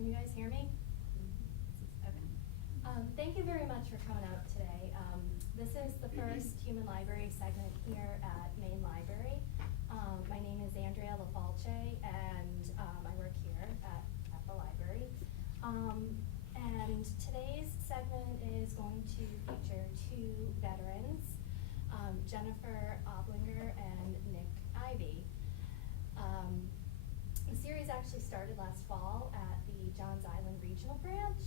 Can you guys hear me? Okay. Thank you very much for coming out today. This is the first Human Library segment here at Main Library. My name is Andrea LaFalce, and I work here at the library. And today's segment is going to feature two veterans, Jennifer Oblinger and Nick Ivey. The series actually started last fall at the Johns Island Regional Branch,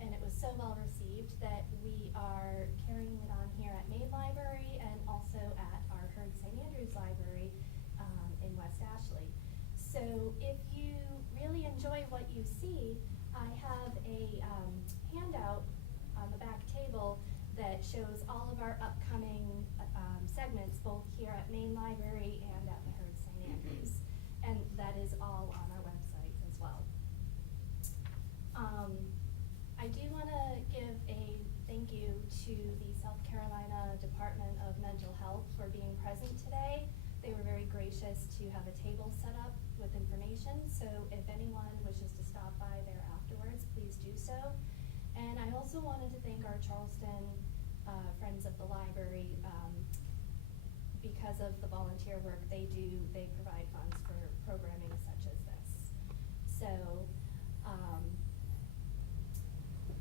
and it was so well received that we are carrying it on here at Main Library and also at our Heard St. Andrews Library in West Ashley. So if you really enjoy what you see, I have a handout on the back table that shows all of our upcoming segments, both here at Main Library and at the Heard St. Andrews. And that is all on our website as well. I do want to give a thank you to the South Carolina Department of Mental Health for being present today. They were very gracious to have a table set up with information, so if anyone wishes to stop by there afterwards, please do so. And I also wanted to thank our Charleston Friends of the Library. Because of the volunteer work they do, they provide funds for programming such as this. So,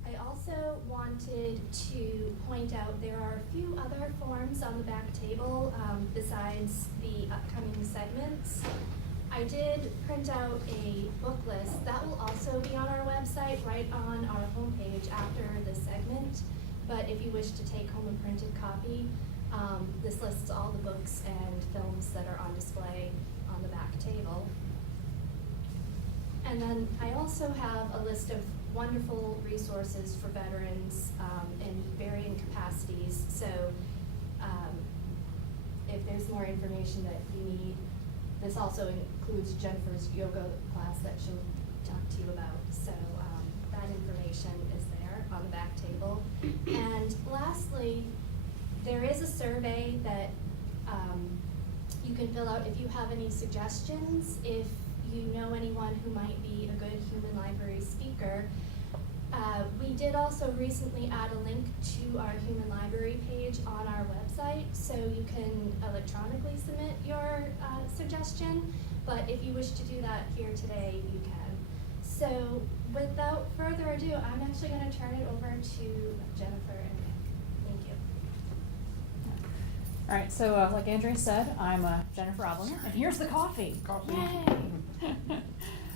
I also wanted to point out there are a few other forms on the back table besides the upcoming segments. I did print out a book list that will also be on our website right on our homepage after this segment. But if you wish to take home a printed copy, this lists all the books and films that are on display on the back table. And then I also have a list of wonderful resources for veterans in varying capacities. So if there's more information that you need, this also includes Jennifer's yoga class that she'll talk to you about. So that information is there on the back table. And lastly, there is a survey that you can fill out if you have any suggestions, if you know anyone who might be a good human library speaker. We did also recently add a link to our human library page on our website, so you can electronically submit your suggestion, but if you wish to do that here today, you can. So without further ado, I'm actually going to turn it over to Jennifer and Nick. Thank you. All right, so like Andrea said, I'm Jennifer Oblinger, and here's the coffee. Yay!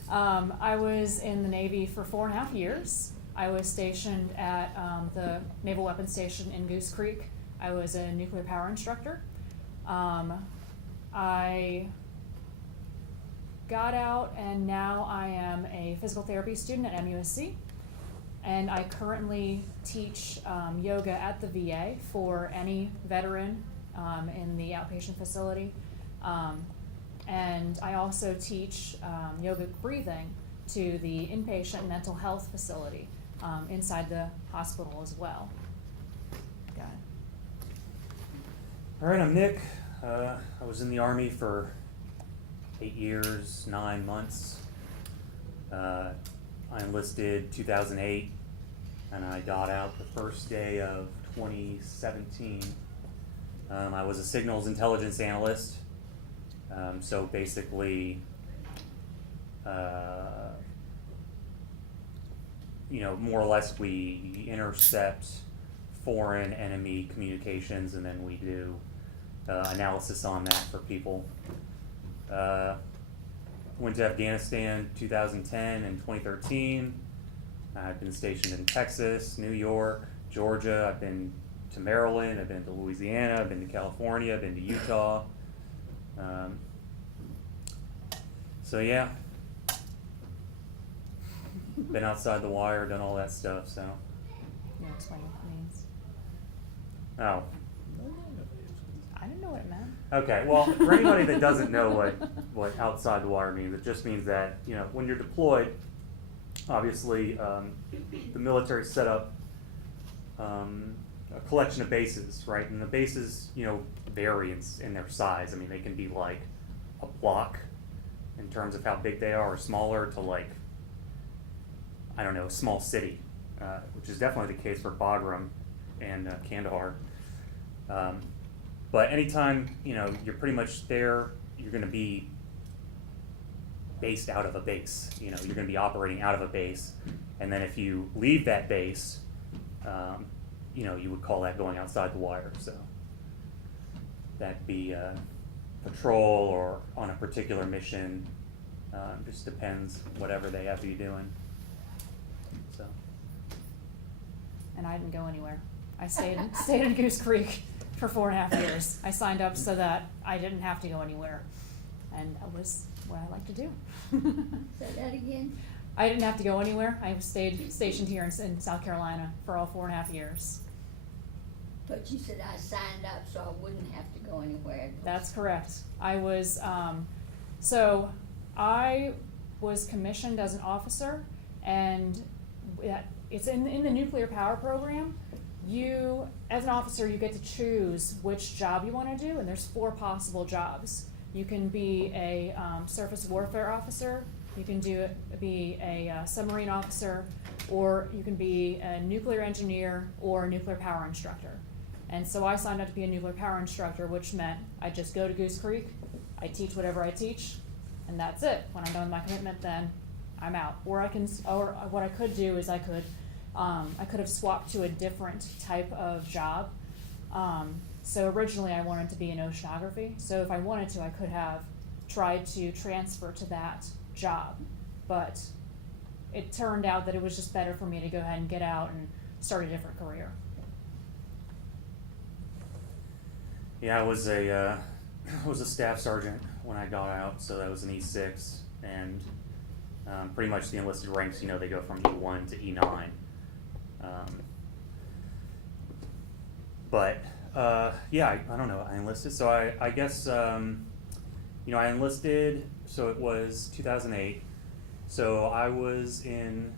I was in the Navy for 4.5 years. I was stationed at the Naval Weapons Station in Goose Creek. I was a nuclear power instructor. I got out, and now I am a physical therapy student at MUSC. And I currently teach yoga at the VA for any veteran in the outpatient facility. And I also teach yogic breathing to the inpatient mental health facility inside the hospital as well. Got it. All right, I'm Nick. I was in the Army for 8 years, 9 months. I enlisted 2008, and I got out the first day of 2017. I was a signals intelligence analyst. So basically, more or less we intercept foreign enemy communications, and then we do analysis on that for people. Went to Afghanistan 2010 and 2013. I've been stationed in Texas, New York, Georgia. I've been to Maryland. I've been to Louisiana. I've been to California. I've been to Utah. So yeah, been outside the wire, done all that stuff, so. You explain what it means. Oh. I didn't know what it meant. Okay, well, for anybody that doesn't know what outside the wire means, it just means that, when you're deployed, obviously, the military set up a collection of bases, right? And the bases, vary in their size. I mean, they can be like a block in terms of how big they are, or smaller, to like I don't know, small city, which is definitely the case for Bagram and Kandahar. But anytime, you know, you're pretty much there, you're going to be based out of a base. You know, you're going to be operating out of a base. And then if you leave that base, you know, you would call that going outside the wire. So that'd be patrol or on a particular mission. Just depends whatever they have you doing. So. And I didn't go anywhere. I stayed in Goose Creek for 4.5 years. I signed up so that I didn't have to go anywhere, and that was what I like to do. Say that again? I didn't have to go anywhere. I stayed stationed here in South Carolina for all 4.5 years. But you said I signed up so I wouldn't have to go anywhere. That's correct. I was, so I was commissioned as an officer, and it's in the nuclear power program. You, as an officer, you get to choose which job you want to do, and there's 4 possible jobs. You can be a surface warfare officer, you can be a submarine officer, or you can be a nuclear engineer or a nuclear power instructor. And so I signed up to be a nuclear power instructor, which meant I just go to Goose Creek, I teach whatever I teach, and that's it. When I'm done with my commitment, then I'm out. Or what I could do is I could have swapped to a different type of job. So originally I wanted to be in oceanography. So if I wanted to, I could have tried to transfer to that job. But it turned out that it was just better for me to go ahead and get out and start a different career. Yeah, I was a staff sergeant when I got out, so that was an E6, and pretty much the enlisted ranks, you know, they go from E1 to E9. But yeah, I don't know. I enlisted, so I guess you know, I enlisted. So it was 2008. So I was in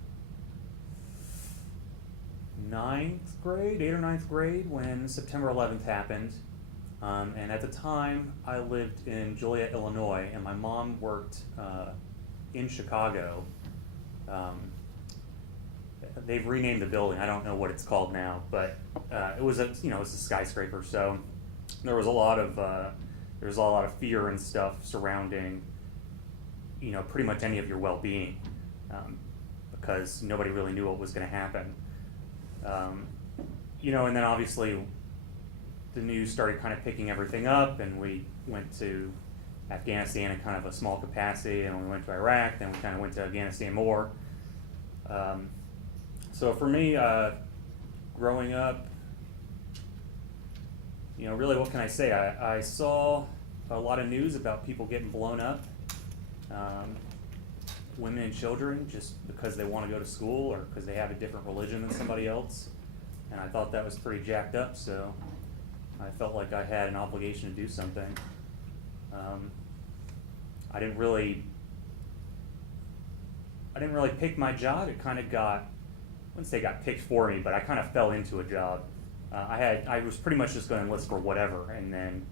8th or 9th grade when September 11th happened. And at the time, I lived in Joliet, Illinois, and my mom worked in Chicago. They've renamed the building. I don't know what it's called now, but it was a skyscraper. So there was a lot of fear and stuff surrounding, you know, pretty much any of your well-being, because nobody really knew what was going to happen. You know, and then obviously the news started kind of picking everything up, and we went to Afghanistan in kind of a small capacity, and we went to Iraq, then we kind of went to Afghanistan more. So for me, growing up, you know, really what can I say? I saw a lot of news about people getting blown up, women and children, just because they want to go to school or because they have a different religion than somebody else. And I thought that was pretty jacked up, so I felt like I had an obligation to do something. I didn't really pick my job. It kind of got, I wouldn't say it got picked for me, but I kind of fell into a job. I was pretty much just going to enlist for whatever, and then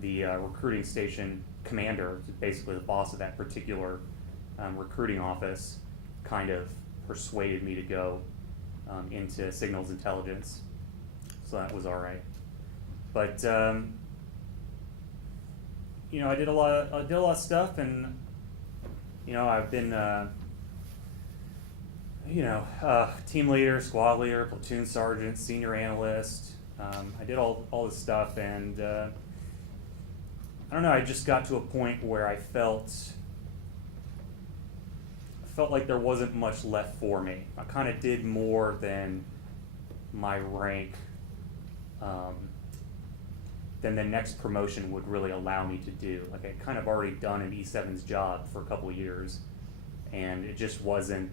the recruiting station commander, basically the boss of that particular recruiting office, kind of persuaded me to go into signals intelligence. So that was all right. But you know, I did a lot of stuff, and you know, I've been you know, team leader, squad leader, platoon sergeant, senior analyst. I did all this stuff, and I don't know. I just got to a point where I felt like there wasn't much left for me. I kind of did more than my rank, than the next promotion would really allow me to do. Like, I'd kind of already done an E7's job for a couple of years, and it just wasn't,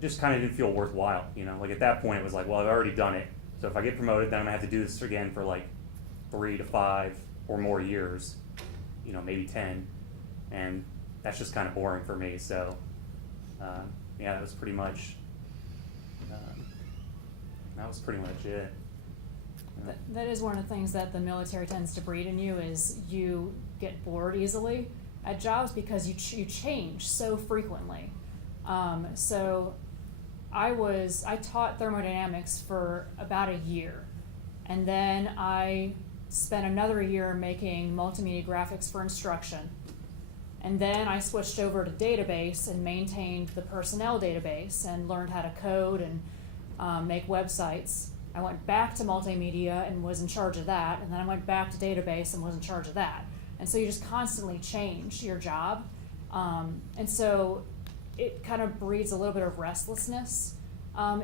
just kind of didn't feel worthwhile, you know? Like, at that point, it was like, well, I've already done it, so if I get promoted, then I'm gonna have to do this again for like 3 to 5 or more years, you know, maybe 10, and that's just kind of boring for me. So yeah, that was pretty much it. That is one of the things that the military tends to breed in you, is you get bored easily at jobs because you change so frequently. So I taught thermodynamics for about a year, and then I spent another year making multimedia graphics for instruction. And then I switched over to database and maintained the personnel database and learned how to code and make websites. I went back to multimedia and was in charge of that, and then I went back to database and was in charge of that. And so you just constantly change your job. And so it kind of breeds a little bit of restlessness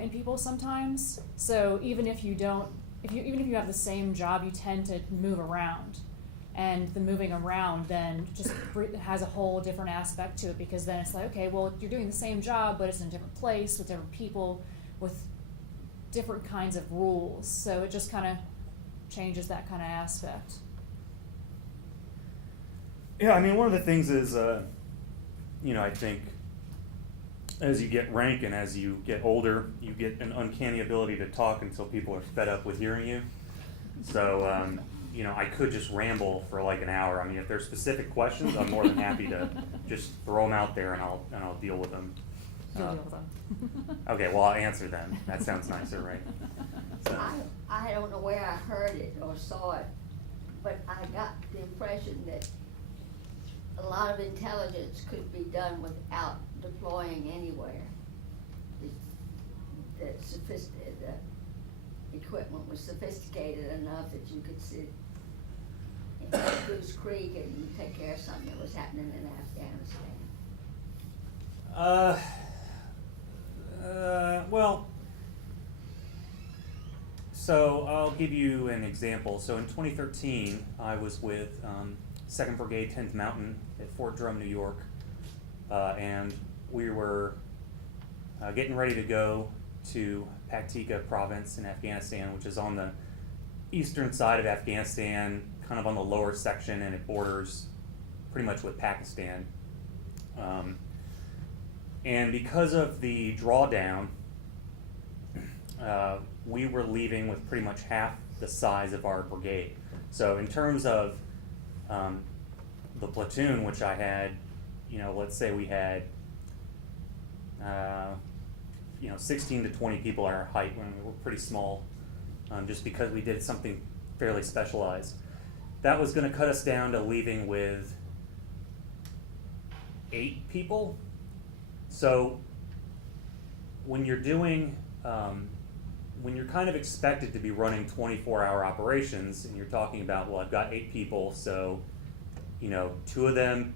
in people sometimes. So even if you have the same job, you tend to move around. And the moving around then just has a whole different aspect to it, because then it's like, okay, well, you're doing the same job, but it's in a different place with different people with different kinds of rules. So it just kind of changes that kind of aspect. Yeah, I mean, one of the things is, I think as you get rank and as you get older, you get an uncanny ability to talk until people are fed up with hearing you. So, I could just ramble for like an hour. I mean, if there's specific questions, I'm more than happy to just throw them out there and I'll deal with them. You'll deal with them. Okay, well, I'll answer them. That sounds nicer, right? So, I don't know where I heard it or saw it, but I got the impression that a lot of intelligence could be done without deploying anywhere. The equipment was sophisticated enough that you could sit in Goose Creek and take care of something that was happening in Afghanistan. Well, so I'll give you an example. So in 2013, I was with 2nd Brigade, 10th Mountain at Fort Drum, New York, and we were getting ready to go to Paktika province in Afghanistan, which is on the eastern side of Afghanistan, kind of on the lower section, and it borders pretty much with Pakistan. And because of the drawdown, we were leaving with pretty much half the size of our brigade. So in terms of the platoon, which I had, let's say we had 16 to 20 people at our height when we were pretty small, just because we did something fairly specialized. That was going to cut us down to leaving with 8 people. So when you're doing, when you're kind of expected to be running 24-hour operations, and you're talking about, well, I've got 8 people, so 2 of them,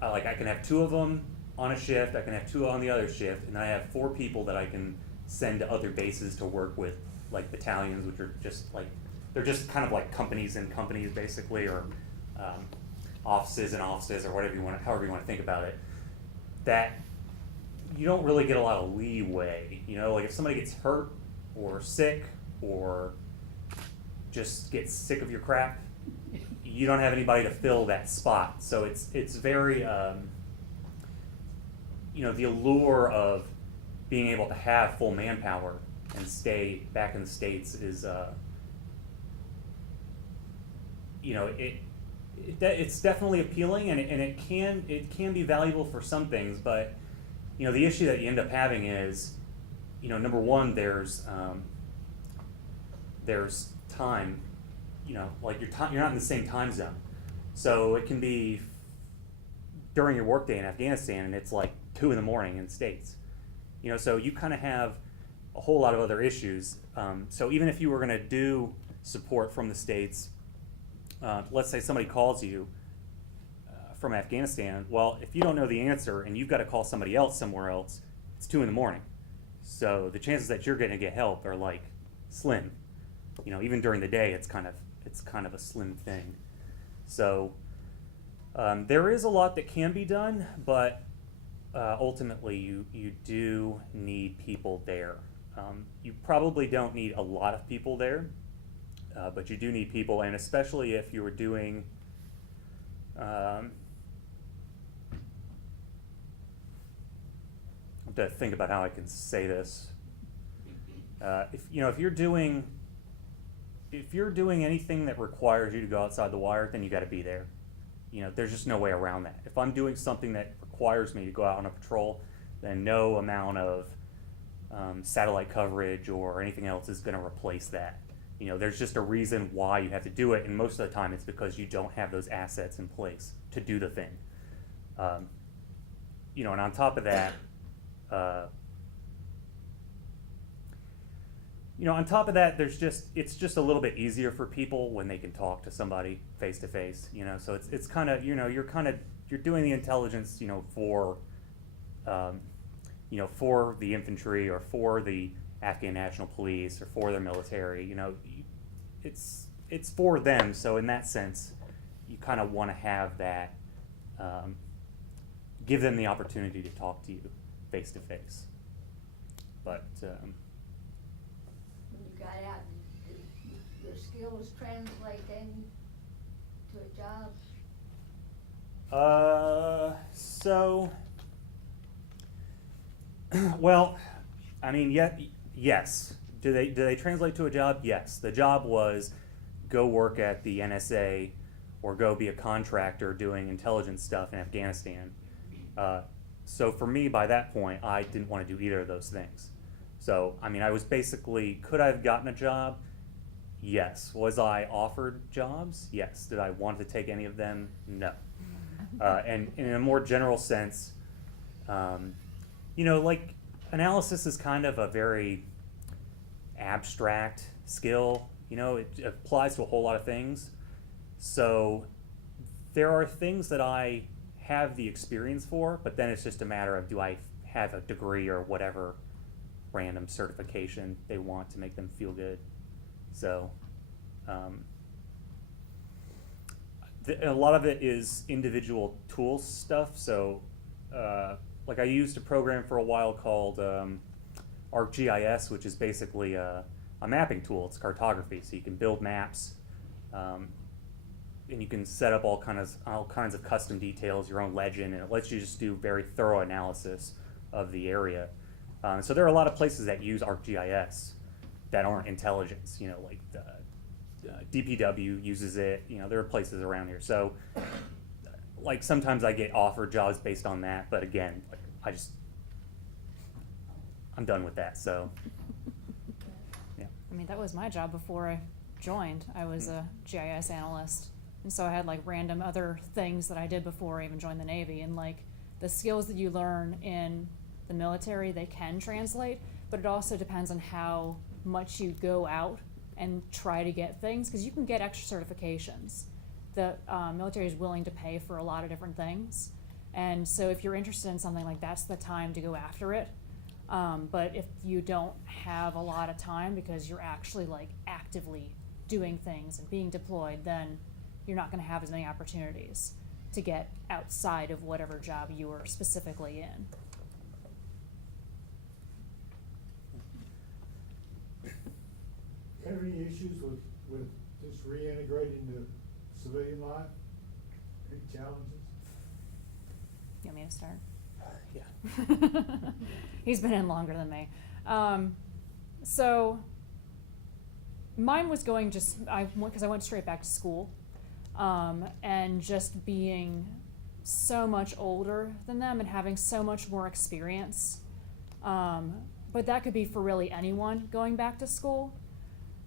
I can have 2 of them on a shift, I can have 2 on the other shift, and I have 4 people that I can send to other bases to work with, like battalions, which are just like, they're just kind of like companies and companies basically, or offices and offices, or whatever however you want to think about it. That you don't really get a lot of leeway, like if somebody gets hurt or sick or just gets sick of your crap, you don't have anybody to fill that spot. So it's very, the allure of being able to have full manpower and stay back in the States is, it's definitely appealing, and it can be valuable for some things, but the issue that you end up having is, number one, there's time, like you're not in the same time zone, so it can be during your workday in Afghanistan, and it's like 2 in the morning in the States, so you kind of have a whole lot of other issues. So even if you were going to do support from the States, let's say somebody calls you from Afghanistan, well, if you don't know the answer and you've got to call somebody else somewhere else, it's 2 in the morning. So the chances that you're going to get help are like slim. Even during the day, it's kind of a slim thing. So there is a lot that can be done, but ultimately you do need people there. You probably don't need a lot of people there, but you do need people, and especially if you were doing I have to think about how I can say this. If you're doing anything that requires you to go outside the wire, then you got to be there. There's just no way around that. If I'm doing something that requires me to go out on a patrol, and no amount of satellite coverage or anything else is going to replace that. You know, there's just a reason why you have to do it, and most of the time it's because you don't have those assets in place to do the thing. You know, and on top of that, it's just a little bit easier for people when they can talk to somebody face to face. You know, so it's kind of, you know, you're doing the intelligence, you know, for the infantry or for the Afghan National Police or for their military. You know, it's for them. So in that sense, you kind of want to have that, give them the opportunity to talk to you face to face. But When you got out, did your skills translate then to a job? So, well, I mean, yes. Do they translate to a job? Yes. The job was go work at the NSA or go be a contractor doing intelligence stuff in Afghanistan. So for me, by that point, I didn't want to do either of those things. So, I mean, I was basically, could I have gotten a job? Yes. Was I offered jobs? Yes. Did I want to take any of them? No. And in a more general sense, you know, like, analysis is kind of a very abstract skill. You know, it applies to a whole lot of things. So there are things that I have the experience for, but then it's just a matter of, do I have a degree or whatever random certification they want to make them feel good. So a lot of it is individual tool stuff. So like I used a program for a while called ArcGIS, which is basically a mapping tool. It's cartography, so you can build maps, and you can set up all kinds of custom details, your own legend, and it lets you just do very thorough analysis of the area. So there are a lot of places that use ArcGIS that aren't intelligence. You know, like DPW uses it. You know, there are places around here. So, like, sometimes I get offered jobs based on that, but again, like, I'm done with that. So, yeah. I mean, that was my job before I joined. I was a GIS analyst. And so I had like random other things that I did before I even joined the Navy. And like the skills that you learn in the military, they can translate, but it also depends on how much you go out and try to get things, because you can get extra certifications. The military is willing to pay for a lot of different things. And so if you're interested in something, like, that's the time to go after it. But if you don't have a lot of time because you're actually like actively doing things and being deployed, then you're not going to have as many opportunities to get outside of whatever job you were specifically in. Have any issues with just reintegrating the civilian life? Any challenges? You want me to start? Yeah. He's been in longer than me. So mine was going because I went straight back to school, and just being so much older than them and having so much more experience. But that could be for really anyone going back to school.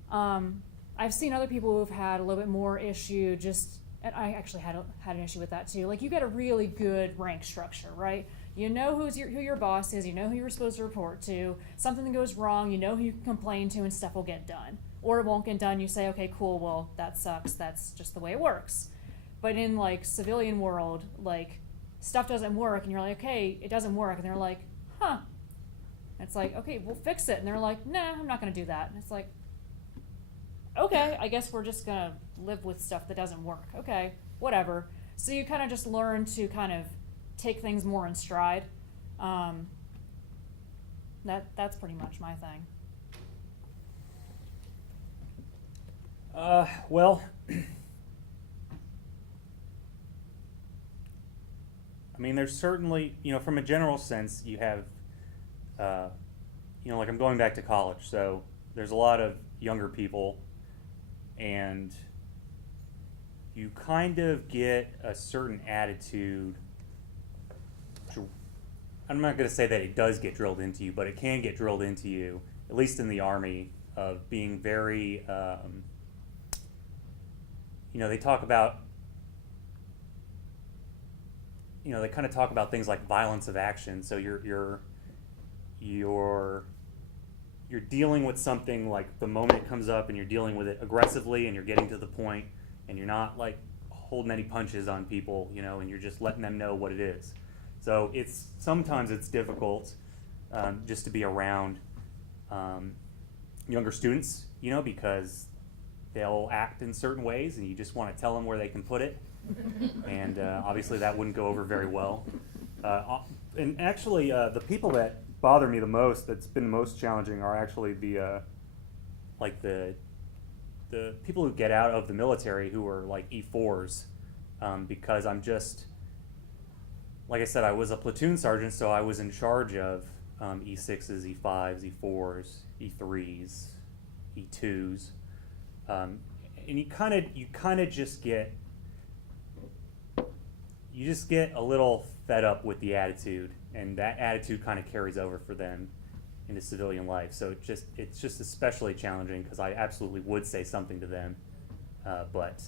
I've seen other people who've had a little bit more issue, and I actually had an issue with that too. Like, you get a really good rank structure, right? You know who your boss is, you know who you're supposed to report to. Something that goes wrong, you know who you can complain to, and stuff will get done. Or it won't get done, you say, okay, cool, well, that sucks, that's just the way it works. But in, like, civilian world, like, stuff doesn't work, and you're like, okay, it doesn't work, and they're like, huh. And it's like, okay, we'll fix it, and they're like, nah, I'm not gonna do that. And it's like, okay, I guess we're just gonna live with stuff that doesn't work. Okay, whatever. So you kind of just learn to kind of take things more in stride. That's pretty much my thing. Well, I mean, there's certainly, from a general sense, you have, like, I'm going back to college, so there's a lot of younger people, and you kind of get a certain attitude I'm not going to say that it does get drilled into you, but it can get drilled into you, at least in the Army, of being very, they talk about, they kind of talk about things like violence of action. So you're dealing with something like the moment it comes up, and you're dealing with it aggressively, and you're getting to the point, and you're not like holding any punches on people, and you're just letting them know what it is. So sometimes it's difficult just to be around younger students, because they'll act in certain ways, and you just want to tell them where they can put it, and obviously that wouldn't go over very well. And actually, the people that bother me the most, that's been the most challenging, are actually the people who get out of the military who are like E4s, because I'm just, like I said, I was a platoon sergeant, so I was in charge of E6s, E5s, E4s, E3s, E2s, and you kind of just get a little fed up with the attitude, and that attitude kind of carries over for them into civilian life. So it's just especially challenging, because I absolutely would say something to them, but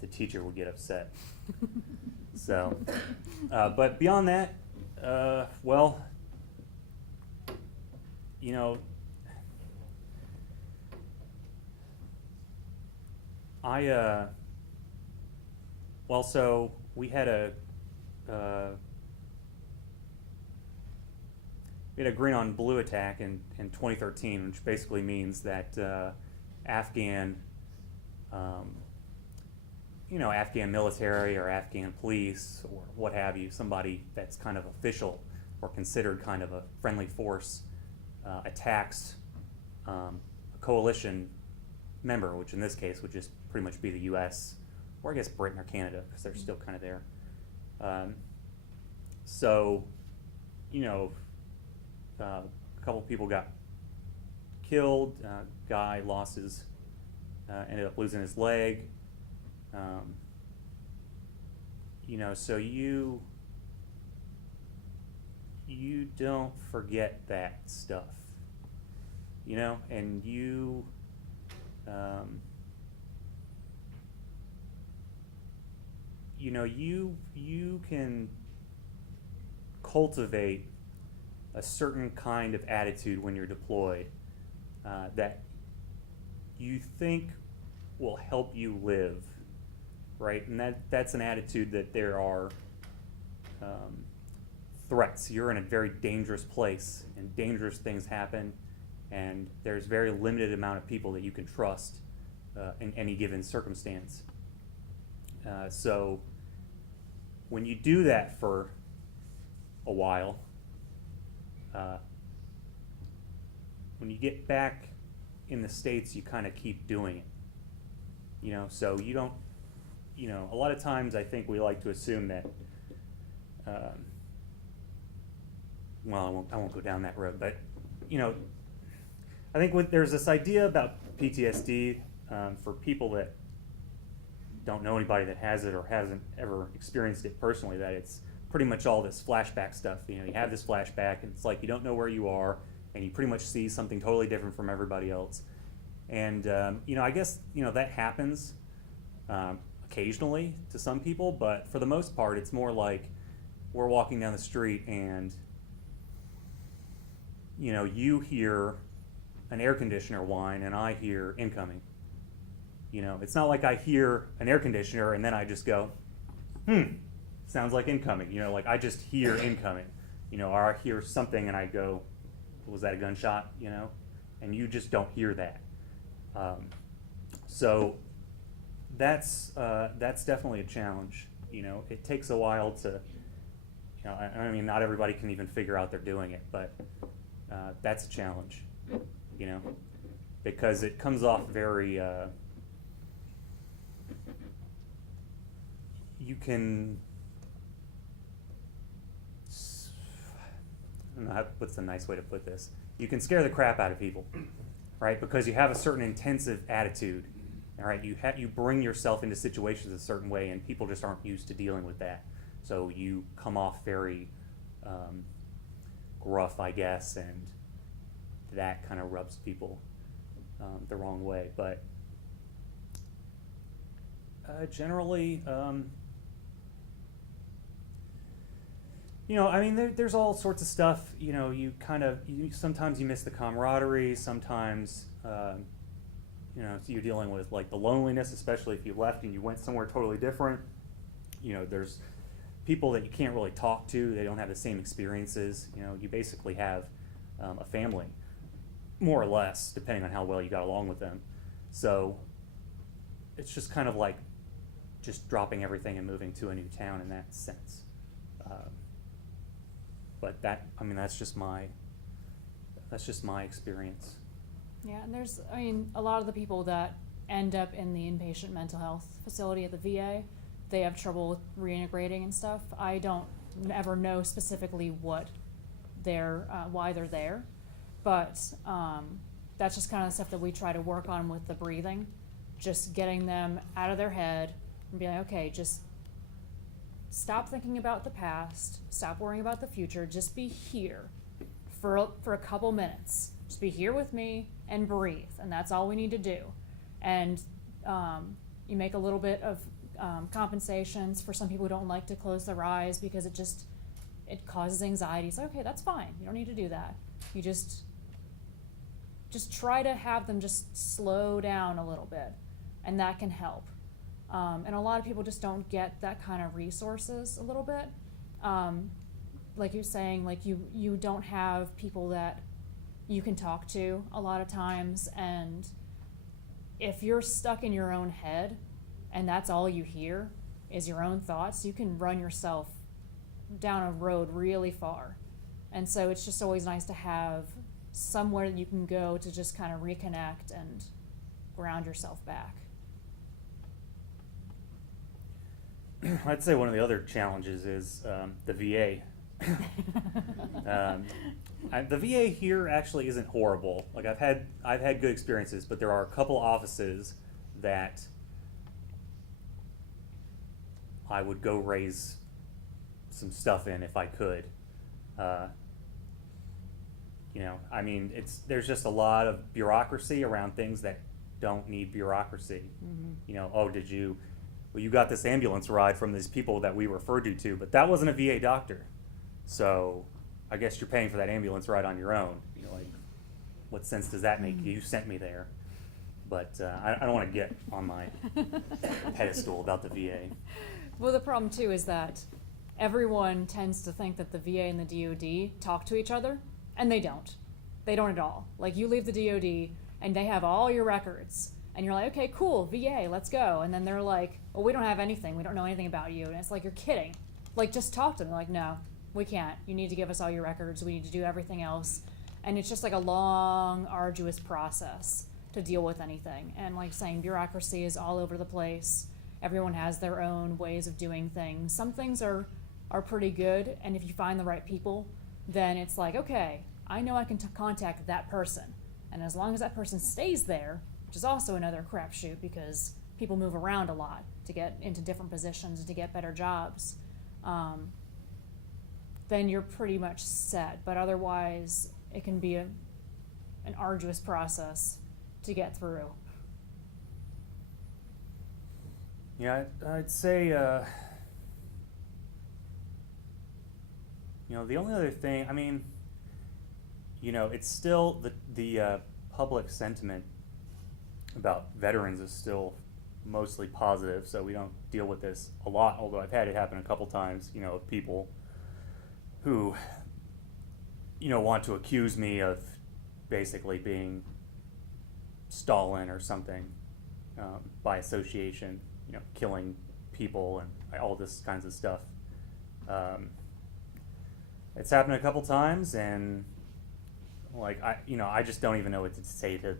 the teacher would get upset. So, but beyond that, so we had a green on blue attack in 2013, which basically means that Afghan military or Afghan police or what have you, somebody that's kind of official or considered kind of a friendly force, attacks a coalition member, which in this case would just pretty much be the U.S. or I guess Britain or Canada, because they're still kind of there. A couple people got killed. Guy lost ended up losing his leg. So you don't forget that stuff, and you can cultivate a certain kind of attitude when you're deployed that you think will help you live, right? And that's an attitude that there are threats. You're in a very dangerous place, and dangerous things happen, and there's very limited amount of people that you can trust in any given circumstance. So when you do that for a while, when you get back in the States, you kind of keep doing it. So you don't, a lot of times I think we like to assume that, I won't go down that road, but, I think there's this idea about PTSD for people that don't know anybody that has it or hasn't ever experienced it personally, that it's pretty much all this flashback stuff. You have this flashback, and it's like you don't know where you are, and you pretty much see something totally different from everybody else. And, I guess, that happens occasionally to some people, but for the most part, it's more like we're walking down the street and, you hear an air conditioner whine and I hear incoming. It's not like I hear an air conditioner and then I just go, sounds like incoming. Like I just hear incoming. Or I hear something and I go, was that a gunshot? And you just don't hear that. So that's definitely a challenge. It takes a while to, not everybody can even figure out they're doing it, but that's a challenge, because it comes off very, you can, I don't know what's a nice way to put this. You can scare the crap out of people, right? Because you have a certain intensive attitude, all right? You bring yourself into situations a certain way, and people just aren't used to dealing with that. So you come off very gruff, I guess, and that kind of rubs people the wrong way. But generally, I mean, there's all sorts of stuff. Sometimes you miss the camaraderie. Sometimes, you're dealing with like the loneliness, especially if you left and you went somewhere totally different. There's people that you can't really talk to. They don't have the same experiences. You basically have a family, more or less, depending on how well you got along with them. So it's just kind of like just dropping everything and moving to a new town in that sense. But that's just my experience. Yeah, and there's, a lot of the people that end up in the inpatient mental health facility at the VA, they have trouble reintegrating and stuff. I don't ever know specifically why they're there, but that's just kind of the stuff that we try to work on with the breathing, just getting them out of their head and be like, okay, just stop thinking about the past, stop worrying about the future, just be here for a couple minutes. Just be here with me and breathe, and that's all we need to do. And you make a little bit of compensations for some people who don't like to close their eyes because it causes anxiety. It's okay, that's fine. You don't need to do that. You just try to have them just slow down a little bit, and that can help. And a lot of people just don't get that kind of resources a little bit. Like you're saying, like you don't have people that you can talk to a lot of times, and if you're stuck in your own head and that's all you hear is your own thoughts, you can run yourself down a road really far. And so it's just always nice to have somewhere that you can go to just kind of reconnect and ground yourself back. I'd say one of the other challenges is the VA. The VA here actually isn't horrible. Like I've had good experiences, but there are a couple offices that I would go raise some stuff in if I could. There's just a lot of bureaucracy around things that don't need bureaucracy. Mm-hmm. You got this ambulance ride from these people that we referred you to, but that wasn't a VA doctor. So I guess you're paying for that ambulance ride on your own. What sense does that make? You sent me there. But I don't want to get on my pedestal about the VA. Well, the problem too is that everyone tends to think that the VA and the DoD talk to each other, and they don't. They don't at all. Like you leave the DoD and they have all your records, and you're like, okay, cool, VA, let's go. And then they're like, well, we don't have anything. We don't know anything about you. And it's like, you're kidding. Like, just talk to them. They're like, no, we can't. You need to give us all your records. We need to do everything else. And it's just like a long, arduous process to deal with anything. And like saying, bureaucracy is all over the place. Everyone has their own ways of doing things. Some things are pretty good, and if you find the right people, then it's like, okay, I know I can contact that person. And as long as that person stays there, which is also another crapshoot because people move around a lot to get into different positions and to get better jobs, then you're pretty much set. But otherwise, it can be an arduous process to get through. Yeah, I'd say, the only other thing, it's still the public sentiment about veterans is still mostly positive, so we don't deal with this a lot, although I've had it happen a couple times, of people who, want to accuse me of basically being Stalin or something by association, killing people and all this kinds of stuff. It's happened a couple times, and I just don't even know what to say to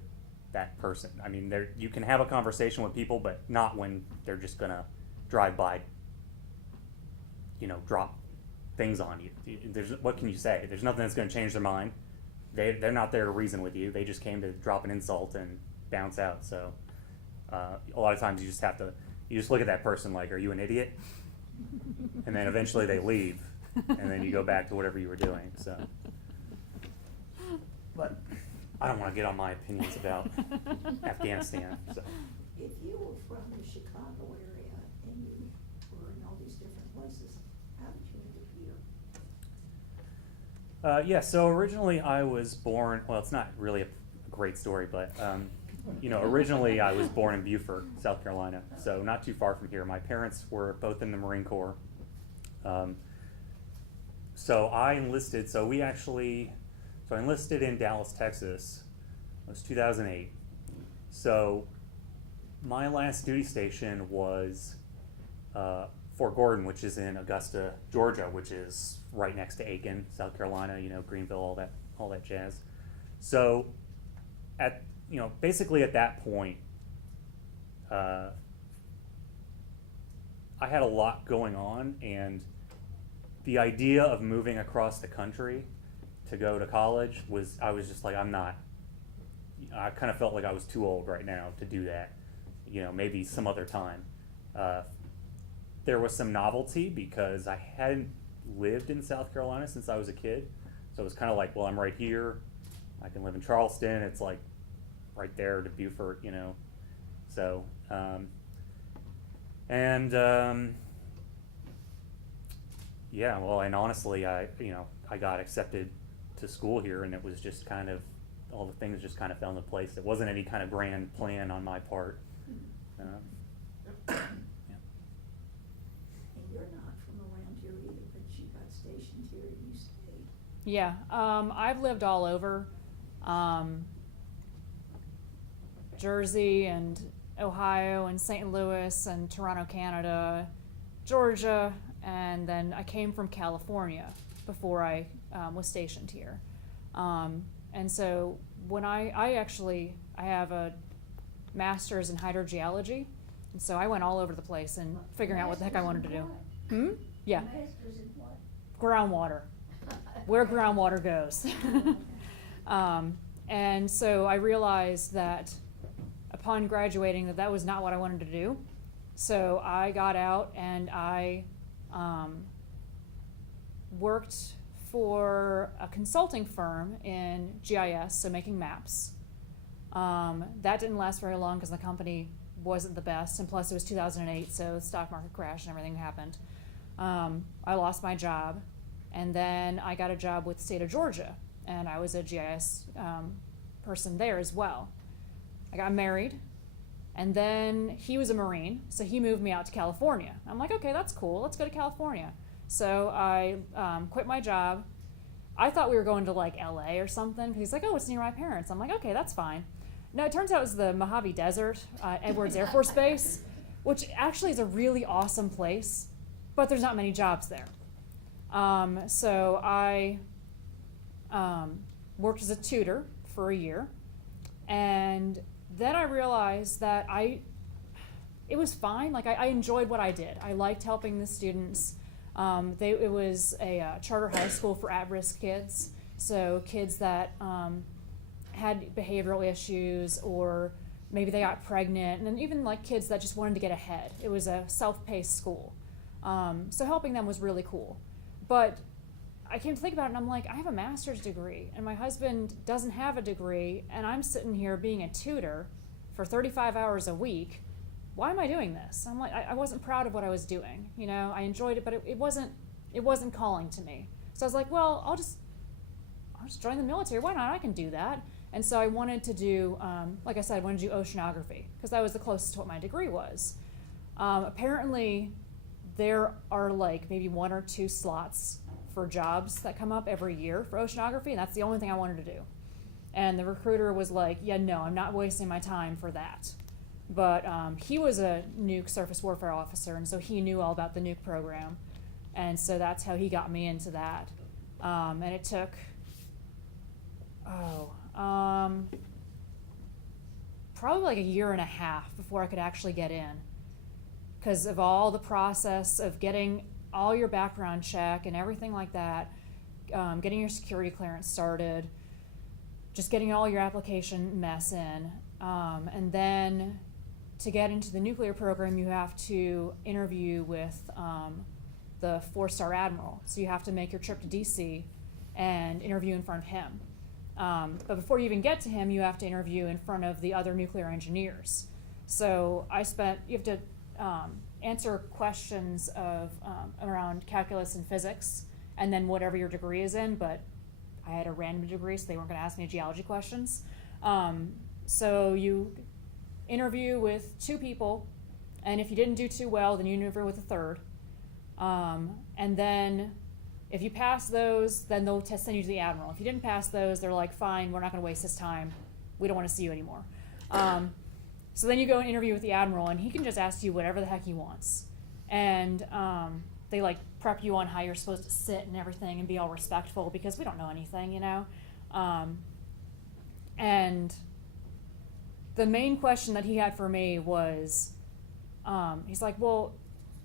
that person. You can have a conversation with people, but not when they're just gonna drive by, drop things on you. What can you say? There's nothing that's gonna change their mind. They're not there to reason with you. They just came to drop an insult and bounce out. So a lot of times you just look at that person like, are you an idiot? And then eventually they leave. and then you go back to whatever you were doing. So, but I don't want to get on my opinions about Afghanistan. So. If you were from the Chicago area and you were in all these different places, how did you end up here? Yeah, so originally I was born, well, it's not really a great story, but, originally I was born in Beaufort, South Carolina, so not too far from here. My parents were both in the Marine Corps. So I enlisted, I enlisted in Dallas, Texas. It was 2008. So my last duty station was Fort Gordon, which is in Augusta, Georgia, which is right next to Aiken, South Carolina, Greenville, all that jazz. So basically at that point, I had a lot going on, and the idea of moving across the country to go to college I was just like, I kind of felt like I was too old right now to do that. Maybe some other time. There was some novelty because I hadn't lived in South Carolina since I was a kid. So it was kind of like, well, I'm right here. I can live in Charleston. It's like right there to Beaufort, So, yeah, well, and honestly, I got accepted to school here, and it was just kind of, all the things just kind of fell into place. It wasn't any kind of grand plan on my part. Yeah. And you're not from around here either, but you got stationed here and you stayed. Yeah, I've lived all over, Jersey and Ohio and St. Louis and Toronto, Canada, Georgia, and then I came from California before I was stationed here. And so when I have a master's in hydrogeology, and so I went all over the place and figuring out what the heck I wanted to do. Yeah. Masters in what? Groundwater, where groundwater goes. And so I realized that upon graduating that was not what I wanted to do. So I got out and I worked for a consulting firm in GIS, so making maps. That didn't last very long because the company wasn't the best, and plus it was 2008, so the stock market crashed and everything happened. I lost my job, and then I got a job with the state of Georgia, and I was a GIS person there as well. I got married, and then he was a Marine, so he moved me out to California. I'm like, okay, that's cool, let's go to California. So I quit my job. I thought we were going to like LA or something, because he's like, oh, it's near my parents. I'm like, okay, that's fine. No, it turns out it was the Mojave Desert, Edwards Air Force Base, which actually is a really awesome place, but there's not many jobs there. So I worked as a tutor for a year, and then I realized that it was fine. Like I enjoyed what I did. I liked helping the students. It was a charter high school for at-risk kids, so kids that had behavioral issues, or maybe they got pregnant, and then even like kids that just wanted to get ahead. It was a self-paced school. So helping them was really cool. But I came to think about it, and I'm like, I have a master's degree, and my husband doesn't have a degree, and I'm sitting here being a tutor for 35 hours a week. Why am I doing this? I'm like, I wasn't proud of what I was doing. I enjoyed it, but it wasn't calling to me. So I was like, well, I'll just join the military. Why not? I can do that. And so I wanted to do, like I said, I wanted to do oceanography, because that was the closest to what my degree was. Apparently, there are like maybe 1 or 2 slots for jobs that come up every year for oceanography, and that's the only thing I wanted to do. And the recruiter was like, yeah, no, I'm not wasting my time for that. But he was a nuke surface warfare officer, and so he knew all about the nuke program. And so that's how he got me into that. And it took, probably like a year and a half before I could actually get in, because of all the process of getting all your background check and everything like that, getting your security clearance started, just getting all your application mess in, and then to get into the nuclear program, you have to interview with the 4-star admiral. So you have to make your trip to DC and interview in front of him. But before you even get to him, you have to interview in front of the other nuclear engineers. So you have to answer questions of around calculus and physics, and then whatever your degree is in, but I had a random degree, so they weren't going to ask me geology questions. So you interview with 2 people, and if you didn't do too well, then you interview with a third. And then if you pass those, then they'll send you to the admiral. If you didn't pass those, they're like, fine, we're not going to waste this time. We don't want to see you anymore. So then you go and interview with the admiral, and he can just ask you whatever the heck he wants. And they like prep you on how you're supposed to sit and everything and be all respectful, because we don't know anything, you know. And the main question that he had for me was, he's like, well,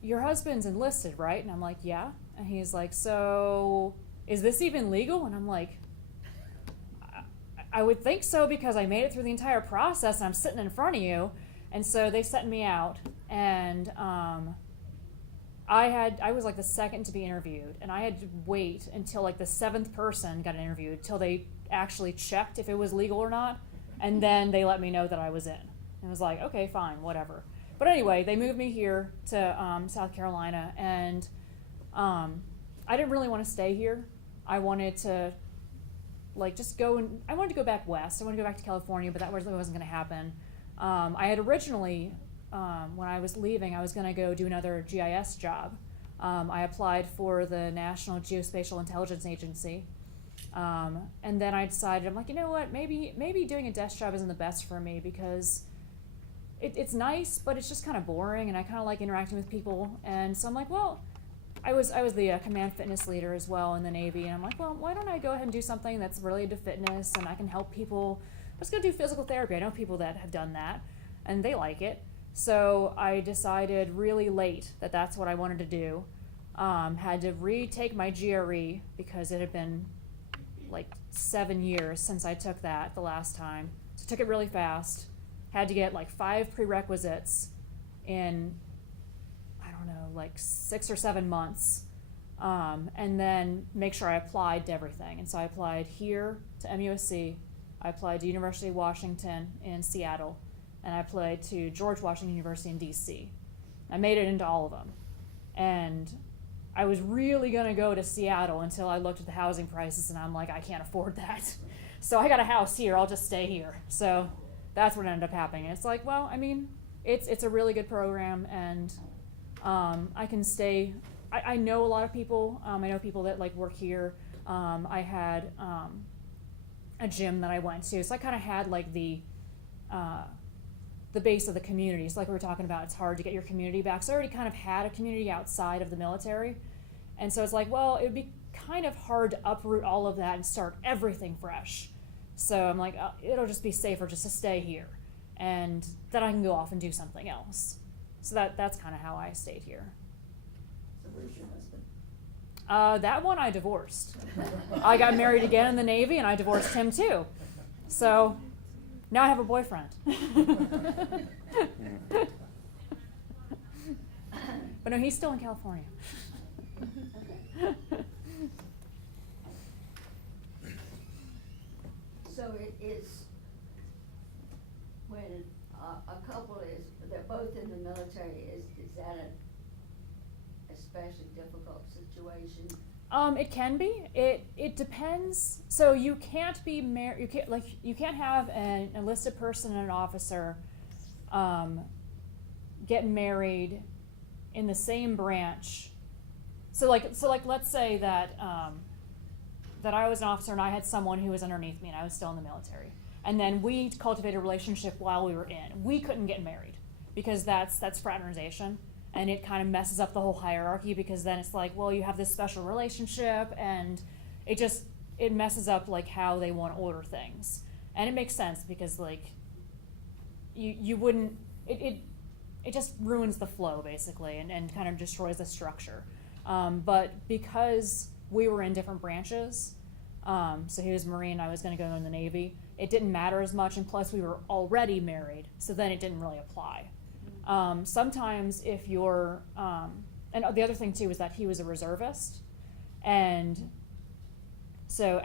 your husband's enlisted, right? And I'm like, yeah. And he's like, so is this even legal? And I'm like, I would think so, because I made it through the entire process and I'm sitting in front of you. And so they sent me out, and I was like the second to be interviewed, and I had to wait until like the 7th person got interviewed till they actually checked if it was legal or not, and then they let me know that I was in. And I was like, okay, fine, whatever. But anyway, they moved me here to South Carolina, and I didn't really want to stay here. I wanted to like just go, and I wanted to go back west. I wanted to go back to California, but that wasn't going to happen. I had originally, when I was leaving, I was going to go do another GIS job. I applied for the National Geospatial Intelligence Agency, and then I decided, I'm like, you know what, maybe doing a desk job isn't the best for me, because it's nice, but it's just kind of boring, and I kind of like interacting with people. And so I'm like, well, I was the command fitness leader as well in the Navy, and I'm like, well, why don't I go ahead and do something that's related to fitness, and I can help people. Let's go do physical therapy. I know people that have done that, and they like it. So I decided really late that that's what I wanted to do. Had to retake my GRE, because it had been like 7 years since I took that the last time. So I took it really fast. Had to get like 5 prerequisites in, I don't know, like 6 or 7 months, and then make sure I applied to everything. And so I applied here to MUSC, I applied to University of Washington in Seattle, and I applied to George Washington University in DC. I made it into all of them. And I was really going to go to Seattle until I looked at the housing prices, and I'm like, I can't afford that. So I got a house here, I'll just stay here. So that's what ended up happening. And it's like, well, I mean, it's a really good program, and I can stay. I know a lot of people. I know people that like work here. I had a gym that I went to, so I kind of had like the base of the community. So like we were talking about, it's hard to get your community back. So I already kind of had a community outside of the military, and so it's like, well, it would be kind of hard to uproot all of that and start everything fresh. So I'm like, it'll just be safer just to stay here, and then I can go off and do something else. So that's kind of how I stayed here. So where's your husband? That one I divorced. I got married again in the Navy, and I divorced him too. So now I have a boyfriend. But no, he's still in California. So it is, when a couple they're both in the military, is that a especially difficult situation? It can be. It depends. So you can't be married. You can't have an enlisted person and an officer get married in the same branch. So let's say that that I was an officer and I had someone who was underneath me and I was still in the military, and then we cultivated a relationship while we were in. We couldn't get married because that's fraternization. And it kind of messes up the whole hierarchy, because then it's like, well, you have this special relationship, and it messes up like how they want to order things. And it makes sense, because like you wouldn't, it just ruins the flow basically, and kind of destroys the structure. But because we were in different branches, so he was Marine, I was going to go in the Navy, it didn't matter as much, and plus we were already married, so then it didn't really apply. Sometimes if you're, and and the other thing too was that he was a reservist, and so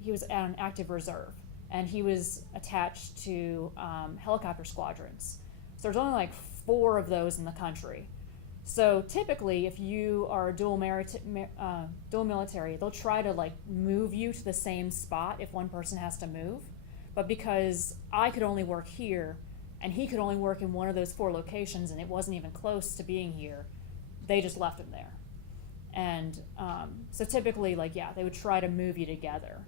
he was an active reserve, and he was attached to helicopter squadrons. So there's only like 4 of those in the country. So typically, if you are dual military, they'll try to like move you to the same spot if one person has to move. But because I could only work here, and he could only work in one of those 4 locations, and it wasn't even close to being here, they just left him there. And so typically, like, yeah, they would try to move you together,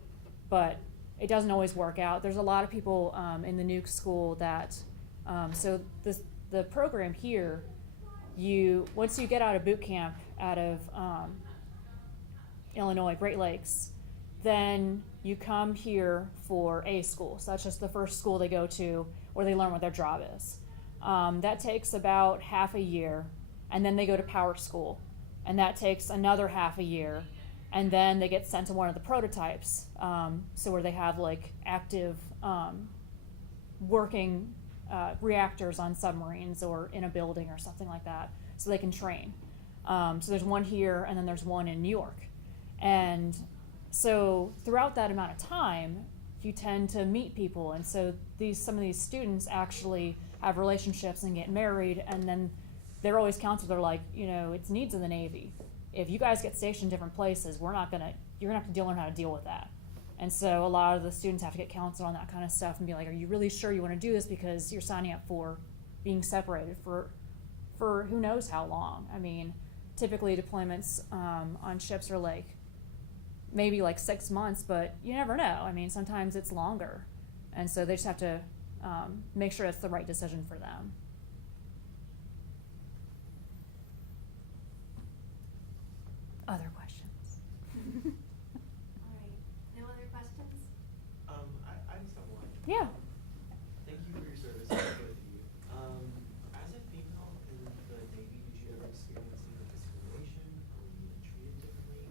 but it doesn't always work out. There's a lot of people in the nuke school that, so the program here, once you get out of boot camp out of Illinois, Great Lakes, then you come here for A school. So that's just the first school they go to where they learn what their job is. That takes about half a year, and then they go to power school, and that takes another half a year, and then they get sent to one of the prototypes, so where they have like active working reactors on submarines or in a building or something like that, so they can train. So there's one here, and then there's one in New York. And so throughout that amount of time, you tend to meet people, and so some of these students actually have relationships and get married, and then they're always counseled. They're like, it's needs in the Navy. If you guys get stationed in different places, you're gonna have to learn how to deal with that. And so a lot of the students have to get counseled on that kind of stuff and be like, are you really sure you want to do this, because you're signing up for being separated for who knows how long. I mean, typically deployments on ships are like maybe like 6 months, but you never know. I mean, sometimes it's longer. And so they just have to make sure it's the right decision for them. Other questions? All right, no other questions? I just have one. Yeah. Thank you for your service, both of you. As a female in the Navy, did you ever experience any discrimination or were you treated differently?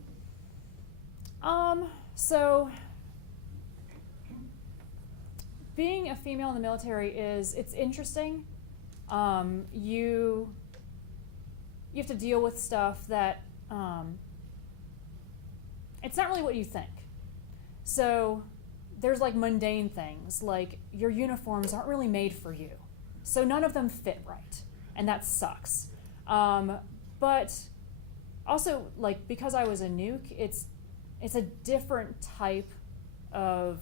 So being a female in the military it's interesting. You have to deal with stuff that it's not really what you think. So there's like mundane things, like your uniforms aren't really made for you, so none of them fit right, and that sucks. But also, like, because I was a nuke, it's a different type of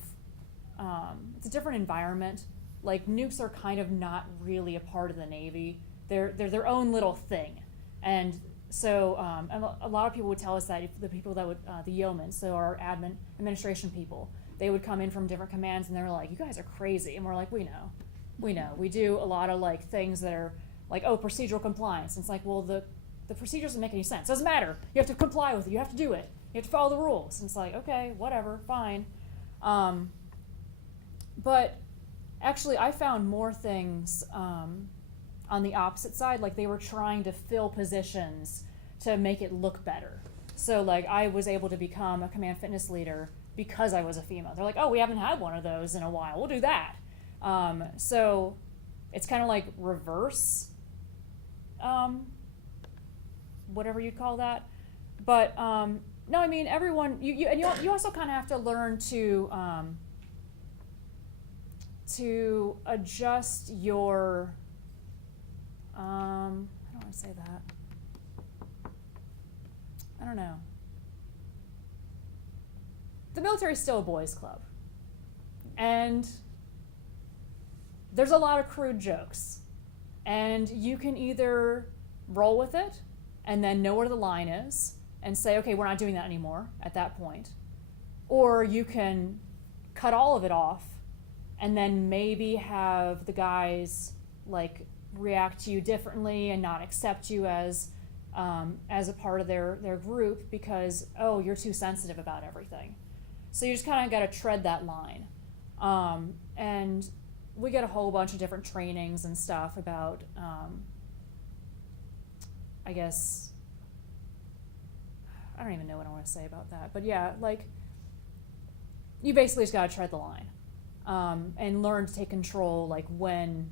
it's a different environment. Like, nukes are kind of not really a part of the Navy. They're their own little thing. And so and a lot of people would tell us that if the people that would, the yeomen, so our administration people, they would come in from different commands, and they're like, you guys are crazy. And we're like, we know. We do a lot of like things that are like, procedural compliance. And it's like, well, the procedures don't make any sense. Doesn't matter. You have to comply with it. You have to do it. You have to follow the rules. And it's like, okay, whatever, fine. But actually, I found more things on the opposite side. Like, they were trying to fill positions to make it look better. So, like, I was able to become a command fitness leader because I was a female. They're like, oh, we haven't had one of those in a while. We'll do that. So it's kind of like reverse, whatever you'd call that. But no, I mean, everyone, you also kind of have to learn to adjust your, how do I say that? I don't know. The military's still a boys' club. And there's a lot of crude jokes. And you can either roll with it and then know where the line is and say, okay, we're not doing that anymore at that point. Or you can cut all of it off and then maybe have the guys like react to you differently and not accept you as a part of their group because, oh, you're too sensitive about everything. So you just kind of got to tread that line. And we get a whole bunch of different trainings and stuff about, I guess, I don't even know what I want to say about that. But yeah, like, you basically just got to tread the line and learn to take control, like, when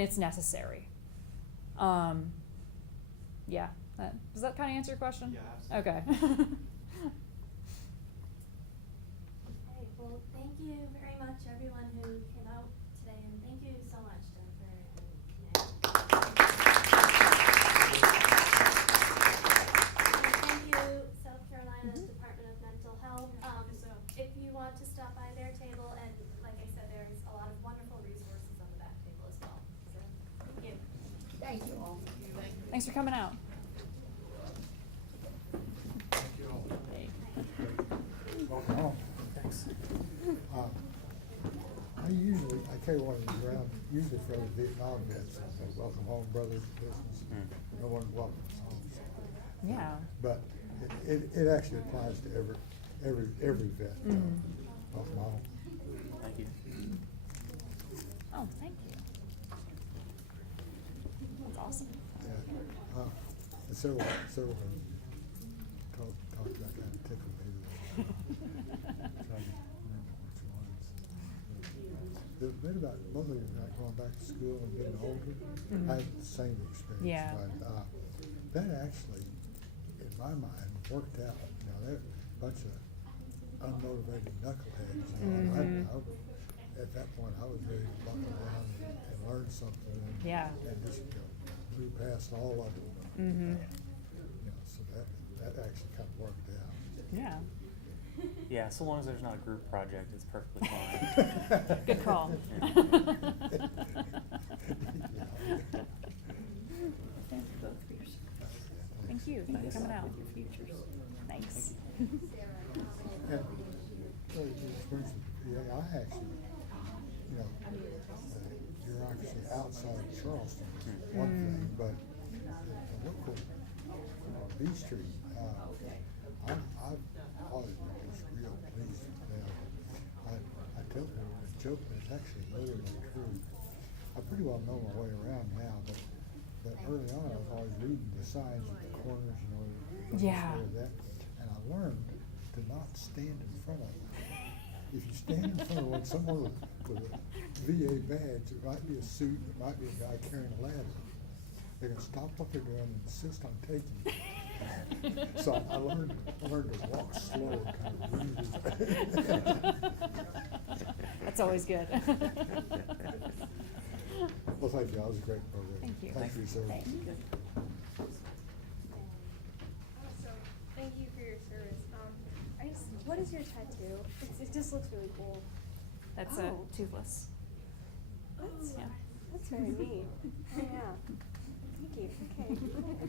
it's necessary. Yeah, Does that kind of answer your question? Yeah, absolutely. Okay. Okay, well, thank you very much, everyone who came out today, and thank you so much, Jennifer and Nick. And thank you, South Carolina Department of Mental Health. If you want to stop by their table, and like I said, there's a lot of wonderful resources on the back table as well. So, thank you. Thank you all. Thanks for coming out. Thank you all. Hey. Welcome home. Thanks. I carry one of these around, usually for the Vietnam vets, and say, welcome home, brothers, business. No one welcomes home. Yeah. But it actually applies to every vet. Welcome home. Thank you. Oh, thank you. That's awesome. Yeah. And several talked about kind of tickled me. Trying to remember which ones. The bit about both of you like going back to school and being older, I had the same experience. Yeah. But, that actually, in my mind, worked out. You know, they're a bunch of unmotivated knuckleheads. You know, at that point, I was ready to buckle down and learn something. And, Yeah. and just move past all of it. You know, so that actually kind of worked out. Yeah. Yeah, so long as there's not a group project, it's perfectly fine. Good call. Yeah. Thank you for coming out. Thanks. And so the experience with PA, I actually, you know, bureaucracy outside Charleston is one thing, but the local B Street, I've always been just real pleased with them. I tell people, it's a joke, but it's actually literally true. I pretty well know my way around now, but early on I was always reading the signs at the corners, you know, Yeah. that, and I learned to not stand in front of them. If you stand in front of one, someone with a VA badge, it might be a suit, it might be a guy carrying a ladder. They're gonna stop what they're doing and insist on taking you. So I learned to walk slow and kind of breathe. That's always good. Well, thank you. That was a great program. Thank you. Thank you, sir. Thank you. So, thank you for your service. What is your tattoo? It just looks really cool. That's Oh. toothless. That's, Yeah. that's very neat. Oh, yeah. Thank you. Okay.